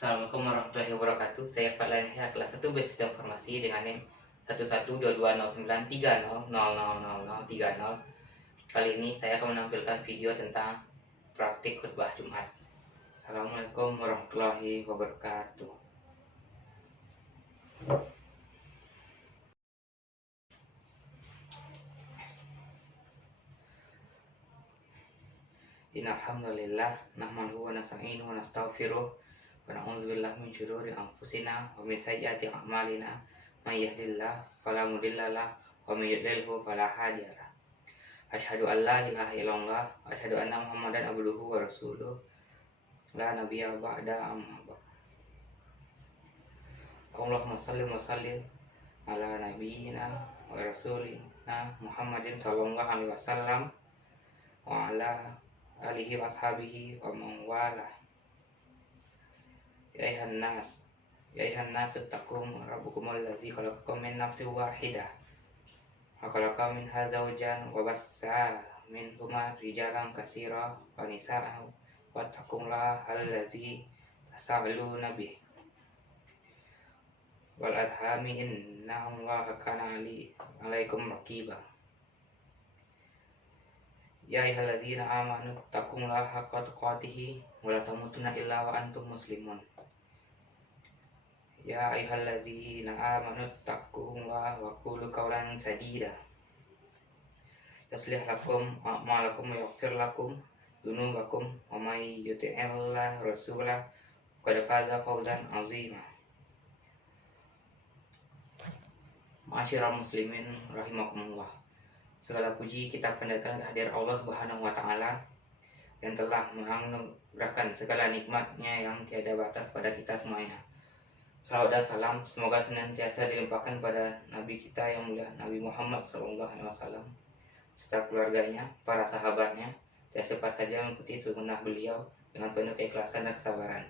Assalamualaikum warahmatullahi wabarakatuh. Saya Fadlan Yahya, kelas 1 Basic Informasi dengan NIM 11220930000030. Kali ini saya akan menampilkan video tentang praktik khutbah Jumat. Assalamualaikum warahmatullahi wabarakatuh. Innal hamdalillah nahmaduhu wa nasta'inuhu wa nastaghfiruh wa na'udzu billahi min syururi anfusina wa min sayyiati a'malina may yahdihillahu fala mudilla lahu wa may yudlilhu fala hadiyalah. Asyhadu an la ilaha illallah wa asyhadu anna Muhammadan abduhu wa rasuluh la nabiyya ba'da amma ba'd. Allahumma shalli wa sallim ala nabiyyina wa rasulina Muhammadin sallallahu alaihi wasallam wa ala alihi wa ashabihi wa man walah. Ya ayuhan nas ittaqum rabbukumul ladzi khalaqakum min nafsin wahidah wa khalaqa minha zawjan wa bassa minhuma rijalan katsiran wa nisaa wattaqullaha allazi tasaaluna bih wal arhami innallaha kana alaikum raqiba. Ya ayyuhalladzina amanu taqullaha haqqa tuqatih wa la tamutunna illa wa antum muslimun. Ya ayyuhalladzina amanu taqullaha wa qulu qawlan sadida yuslih lakum a'malakum wa yaghfir lakum dzunubakum wa may yuti'illaha rasulahu faqad faza fawzan 'azima. Ma'asyiral muslimin rahimakumullah. Segala puji kita panjatkan kehadirat Allah Subhanahu wa taala yang telah menganugerahkan segala nikmatnya yang tiada batas pada kita semuanya. Salawat dan salam semoga senantiasa dilimpahkan pada Nabi kita yang mulia Nabi Muhammad SAW serta keluarganya, para sahabatnya, dan siapa saja mengikuti sunnah beliau dengan penuh keikhlasan dan kesabaran.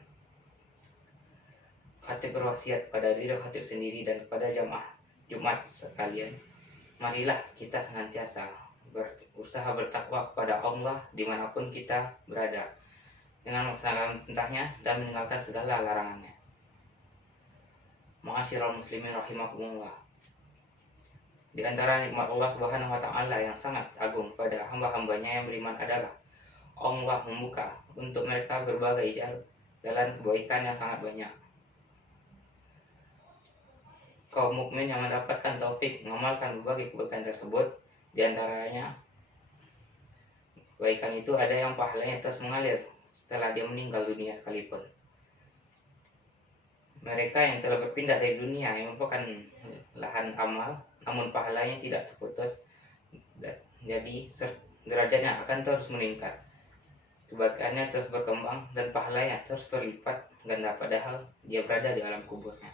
Khatib berwasiat pada diri khatib sendiri dan kepada jamaah Jumat sekalian, marilah kita senantiasa berusaha bertakwa kepada Allah dimanapun kita berada, dengan melaksanakan perintahnya dan meninggalkan segala larangannya. Ma'asyiral muslimin rahimakumullah. Di antara nikmat Allah Subhanahu wa taala yang sangat agung pada hamba-hambanya yang beriman adalah Allah membuka untuk mereka berbagai jalan kebaikan yang sangat banyak. Kaum mukmin yang mendapatkan taufik mengamalkan berbagai kebaikan tersebut, diantaranya kebaikan itu ada yang pahalanya terus mengalir setelah dia meninggal dunia sekalipun. Mereka yang telah berpindah dari dunia yang merupakan lahan amal, namun pahalanya tidak terputus, jadi derajatnya akan terus meningkat, kebaikannya terus berkembang dan pahalanya terus berlipat ganda padahal dia berada di alam kuburnya.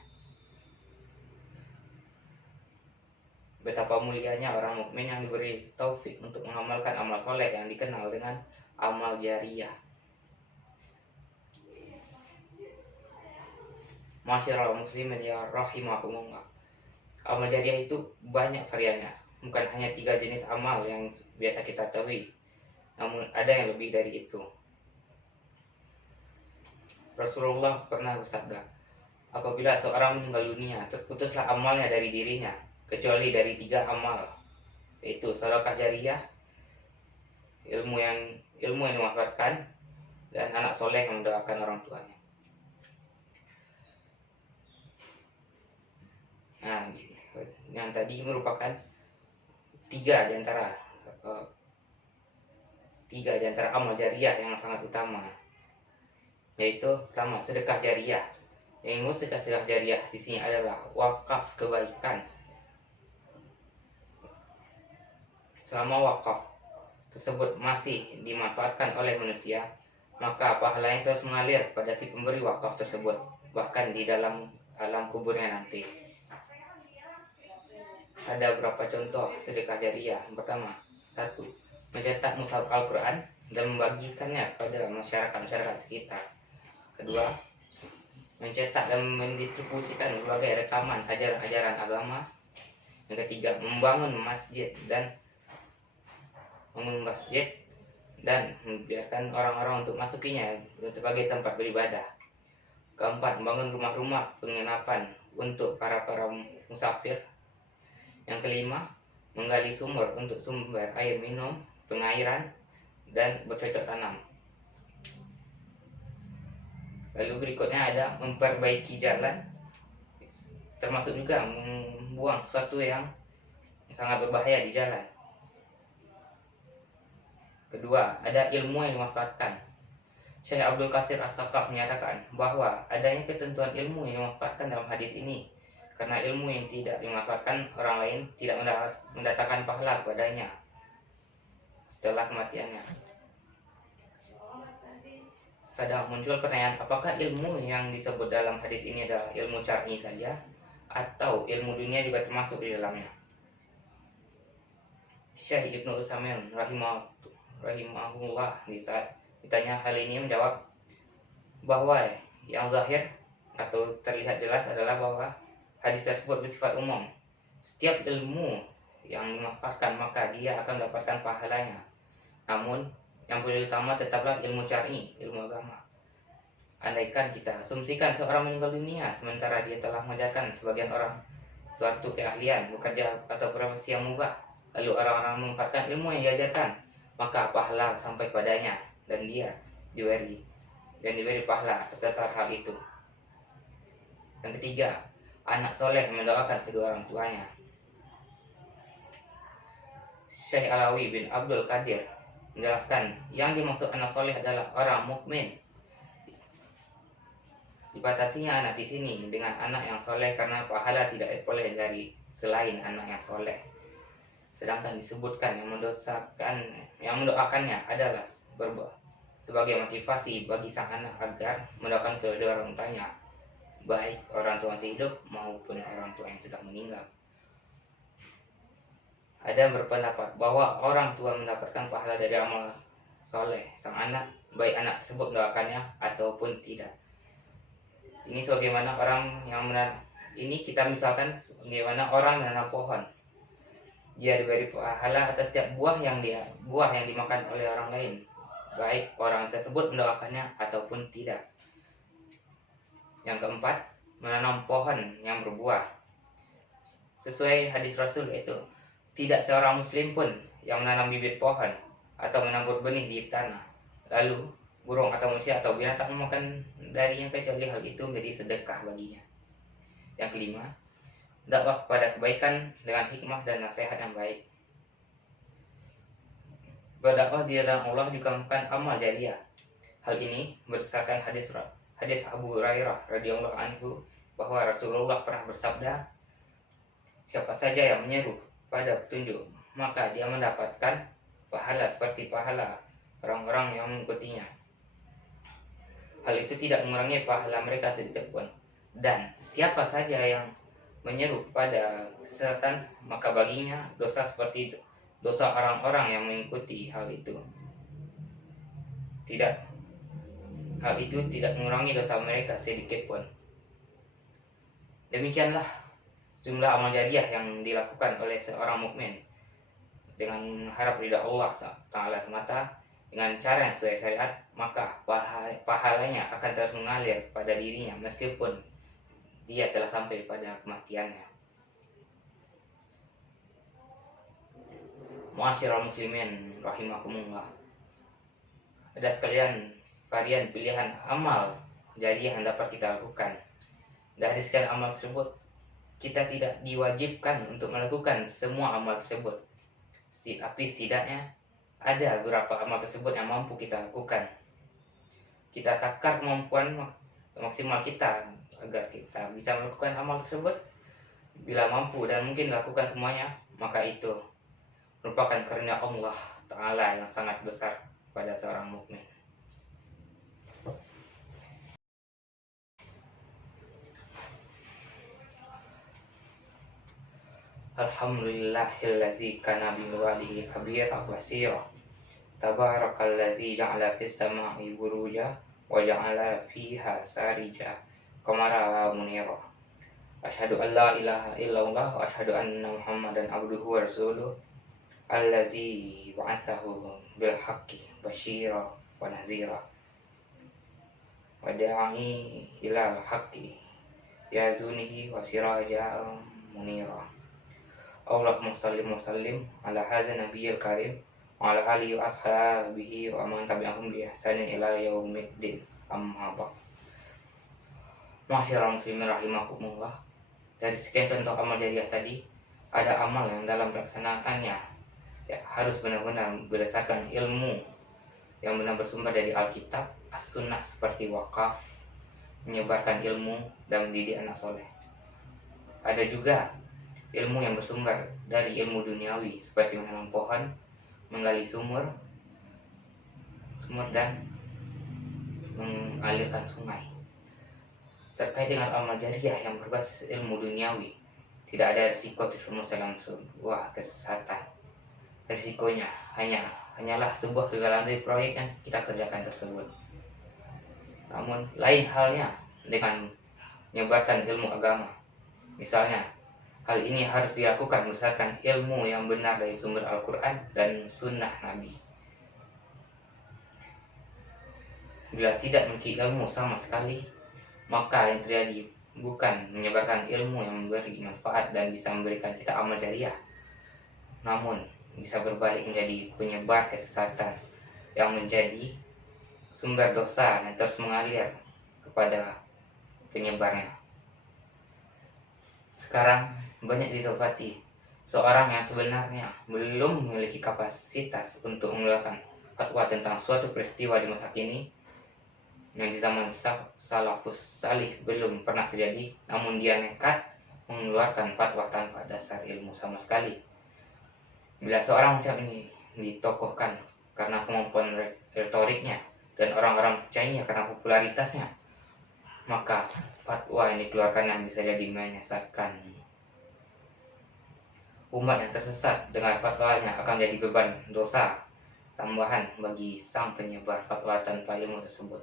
Betapa mulianya orang mukmin yang diberi taufik untuk mengamalkan amal soleh yang dikenal dengan amal jariyah. Masyiral muslimin ya rahimakumullah. Amal jariyah itu banyak variannya, bukan hanya 3 jenis amal yang biasa kita ketahui, namun ada yang lebih dari itu. Rasulullah pernah bersabda, apabila seorang meninggal dunia, terputuslah amalnya dari dirinya, kecuali dari 3 amal, yaitu sedekah jariyah, ilmu yang dimanfaatkan, dan anak soleh yang mendoakan orang tuanya. Nah, yang tadi merupakan 3 di antara amal jariyah yang sangat utama, yaitu pertama sedekah jariyah. Yang maksud sedekah jariyah di sini adalah wakaf kebaikan. Selama wakaf tersebut masih dimanfaatkan oleh manusia, maka pahalanya terus mengalir pada si pemberi wakaf tersebut, bahkan di dalam alam kuburnya nanti. Ada beberapa contoh sedekah jariyah. Yang pertama, 1. Mencetak mushaf Al-Quran dan membagikannya pada masyarakat sekitar. 2. Mencetak dan mendistribusikan berbagai rekaman ajaran-ajaran agama. Yang 3. Membangun masjid dan membiarkan orang-orang untuk masukinya sebagai tempat beribadah. Keempat, membangun rumah-rumah penginapan untuk para musafir. Yang kelima, menggali sumur untuk sumber air minum, pengairan, dan bercocok tanam. Lalu berikutnya ada memperbaiki jalan, termasuk juga membuang sesuatu yang sangat berbahaya di jalan. Kedua, ada ilmu yang dimanfaatkan. Syekh Abdul Qasir As-Saqaf menyatakan bahwa adanya ketentuan ilmu yang dimanfaatkan dalam hadis ini, karena ilmu yang tidak dimanfaatkan orang lain tidak mendatangkan pahala kepadanya setelah kematiannya. Kadang muncul pertanyaan, apakah ilmu yang disebut dalam hadis ini adalah ilmu syar'i saja atau ilmu dunia juga termasuk di dalamnya? Syekh Ibnu Utsaimin rahimahullah ditanya hal ini menjawab bahwa yang zahir atau terlihat jelas adalah bahwa hadis tersebut bersifat umum. Setiap ilmu yang dimanfaatkan maka dia akan mendapatkan pahalanya. Namun yang paling utama tetaplah ilmu syar'i, ilmu agama. Andaikan kita asumsikan seorang meninggal dunia sementara dia telah mengajarkan sebagian orang suatu keahlian, bekerja atau profesi yang mubah, lalu orang-orang memanfaatkan ilmu yang diajarkan, maka pahala sampai padanya dan dia diberi pahala atas dasar hal itu. Yang ketiga, anak soleh mendoakan kedua orang tuanya. Syekh Alawi bin Abdul Qadir menjelaskan yang dimaksud anak soleh adalah orang mukmin. Dibatasinya anak di sini dengan anak yang soleh karena pahala tidak diperoleh dari selain anak yang soleh. Sedangkan disebutkan yang mendoakannya adalah sebagai motivasi bagi sang anak agar mendoakan kedua orang tuanya, baik orang tua masih hidup maupun orang tua yang sudah meninggal. Ada yang berpendapat bahwa orang tua mendapatkan pahala dari amal soleh sang anak, baik anak tersebut mendoakannya ataupun tidak. Ini sebagaimana kita misalkan bagaimana orang menanam pohon. Dia diberi pahala atas setiap buah yang dimakan oleh orang lain, baik orang tersebut mendoakannya ataupun tidak. Yang keempat, menanam pohon yang berbuah. Sesuai hadis Rasul itu, tidak seorang muslim pun yang menanam bibit pohon atau menabur benih di tanah, lalu burung atau manusia atau binatang memakan darinya kecuali hal itu menjadi sedekah baginya. Yang kelima, dakwah kepada kebaikan dengan hikmah dan nasihat yang baik. Berdakwah di jalan Allah juga merupakan amal jariah. Hal ini berdasarkan hadis Abu Hurairah radhiyallahu anhu bahwa Rasulullah pernah bersabda, siapa saja yang menyeru pada petunjuk, maka dia mendapatkan pahala seperti pahala orang-orang yang mengikutinya. Hal itu tidak mengurangi pahala mereka sedikit pun. Dan siapa saja yang menyeru pada kesesatan, maka baginya dosa seperti dosa orang-orang yang mengikuti hal itu. Hal itu tidak mengurangi dosa mereka sedikit pun. Demikianlah jumlah amal jariah yang dilakukan oleh seorang mukmin dengan mengharap ridha Allah Ta'ala semata dengan cara yang sesuai syariat, maka pahalanya akan terus mengalir pada dirinya meskipun dia telah sampai pada kematiannya. Ma'asyiral muslimin rahimakumullah. Ada sekalian varian pilihan amal jariah yang dapat kita lakukan. Dari sekian amal tersebut, kita tidak diwajibkan untuk melakukan semua amal tersebut. Tapi setidaknya ada beberapa amal tersebut yang mampu kita lakukan. Kita takar kemampuan maksimal kita agar kita bisa melakukan amal tersebut. Bila mampu dan mungkin lakukan semuanya, maka itu merupakan karunia Allah Ta'ala yang sangat besar pada seorang mukmin. Alhamdulillahillazi kana biwalihi khabira basira. Tabarakallazi ja'ala fis sama'i buruja wa ja'ala fiha sarija qamara munira. Asyhadu an la ilaha illallah wa asyhadu anna Muhammadan abduhu wa rasuluh allazi ba'atsahu bil haqqi basyira wa nazira. وداعي إلى الحق يزنه وسراجا منيرا. اللهم صل وسلم على هذا النبي الكريم وعلى آله وأصحابه ومن تبعهم بإحسان إلى يوم الدين. Amma ba'd. Masyarakat muslimin rahimakumullah. Dari sekian contoh amal jariah tadi, ada amal yang dalam pelaksanaannya ya, harus benar-benar berdasarkan ilmu yang benar bersumber dari Alkitab, As-Sunnah, seperti wakaf, menyebarkan ilmu dan mendidik anak soleh. Ada juga ilmu yang bersumber dari ilmu duniawi seperti menanam pohon, menggali sumur dan mengalirkan sungai. Terkait dengan amal jariah yang berbasis ilmu duniawi, tidak ada risiko terjerumus dalam sebuah kesesatan. Risikonya hanyalah sebuah kegagalan dari proyek yang kita kerjakan tersebut. Namun lain halnya dengan menyebarkan ilmu agama. Misalnya, hal ini harus dilakukan berdasarkan ilmu yang benar dari sumber Al-Quran dan Sunnah Nabi. Bila tidak memiliki ilmu sama sekali, maka yang terjadi bukan menyebarkan ilmu yang memberi manfaat dan bisa memberikan kita amal jariah, namun bisa berbalik menjadi penyebar kesesatan yang menjadi sumber dosa yang terus mengalir kepada penyebarnya. Sekarang banyak didapati seorang yang sebenarnya belum memiliki kapasitas untuk mengeluarkan fatwa tentang suatu peristiwa di masa kini yang di zaman salafus salih belum pernah terjadi, namun dia nekat mengeluarkan fatwa tanpa dasar ilmu sama sekali. Bila seorang macam ini ditokohkan karena kemampuan retoriknya dan orang-orang percayanya karena popularitasnya, maka fatwa yang dikeluarkannya bisa jadi menyesatkan. Umat yang tersesat dengan fatwanya akan jadi beban dosa tambahan bagi sang penyebar fatwa tanpa ilmu tersebut.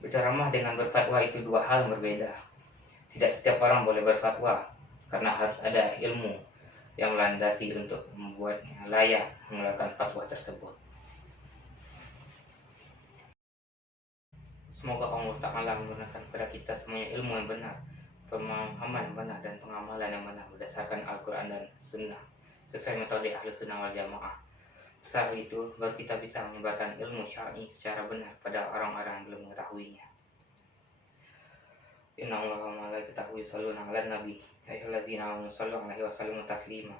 Berceramah dengan berfatwa itu dua hal yang berbeda. Tidak setiap orang boleh berfatwa karena harus ada ilmu yang melandasi untuk membuatnya layak mengeluarkan fatwa tersebut. Semoga Allah Ta'ala menggunakan pada kita semuanya ilmu yang benar, pemahaman yang benar, dan pengamalan yang benar berdasarkan Al-Quran dan Sunnah sesuai metode Ahlu Sunnah wal Jamaah. Setelah itu baru kita bisa menyebarkan ilmu syar'i secara benar pada orang-orang yang belum mengetahuinya. Inna Allah wa malaikatahu yusholluna 'alan nabi ya ayyuhallazina amanu shallu 'alaihi wa sallimu taslima.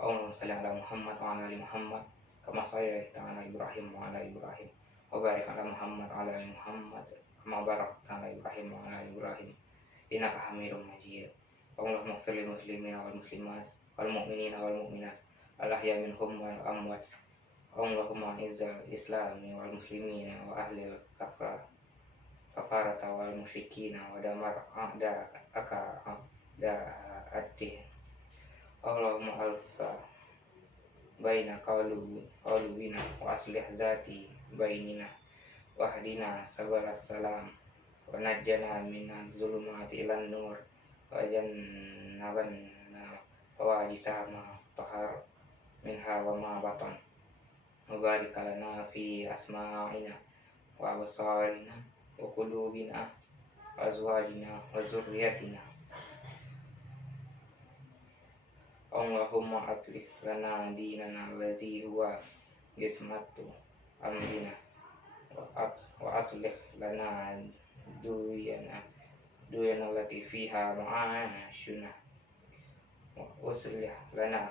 Allahumma shalli 'ala Muhammad wa 'ala ali Muhammad kama shallaita 'ala Ibrahim wa 'ala Ibrahim wa barik 'ala Muhammad wa 'ala ali Muhammad kama barakta 'ala Ibrahim wa 'ala ali Ibrahim innaka Hamidum Majid. Allahumma ighfir lil muslimina wal muslimat wal mu'minina wal mu'minat al-ahya minhum wal amwat. Allahumma izzal islami wal muslimina wa ahlil kafarata wal musyrikina wa damar a'da'aka a'da'ad-din. Allahumma alfa baina qawlubina wa aslih zati bainina wa hdina sabalas salam wa najjana minaz zulumati ilan nur wa jannabanna fawajisa ma tahar minha wa ma batan. Mubarik lana fi asma'ina wa absarina wa qulubina wa azwajina wa zurriyatina. Allahumma aslih lana dinana allazi huwa ismatu amrina wa aslih lana duyana allati fiha ma'ashuna wa aslih lana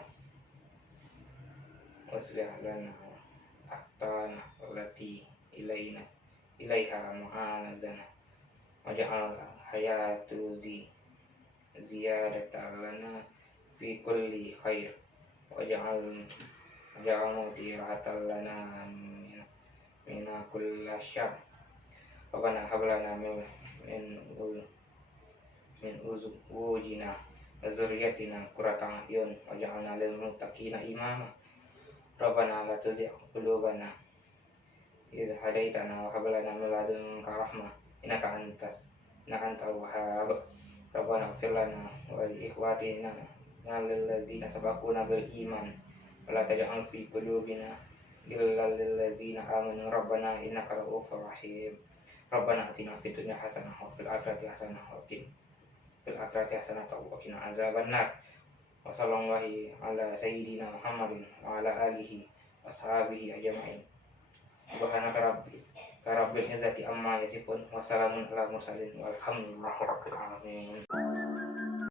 ahtana allati ilaiha ma'anazana waja'al hayatu ziyadatan lana fi kulli khair waja'al mauti rahatan lana mina kulli syarr. Rabbana hab lana min uzwajina wa zurriyyatina qurrata a'yun waj'alna lil muttaqina imama. Rabbana la tuzigh qulubana idh hadaitana wa hab lana min ladunka rahmah innaka antal wahhab. Rabbana ighfir lana wa li ikhwatina allazina sabaquna bil iman wa la taj'al fi qulubina ghillan lil ladzina amanu rabbana innaka ra'ufur rahim. Rabbana atina fid dunya hasanah wa fil akhirati hasanah wa qina azabannar. Wa sallallahu ala sayyidina Muhammadin wa ala alihi wa sahbihi ajma'in. Subhanaka rabbil izzati amma yasifun wa salamun ala mursalin walhamdulillahi rabbil alamin.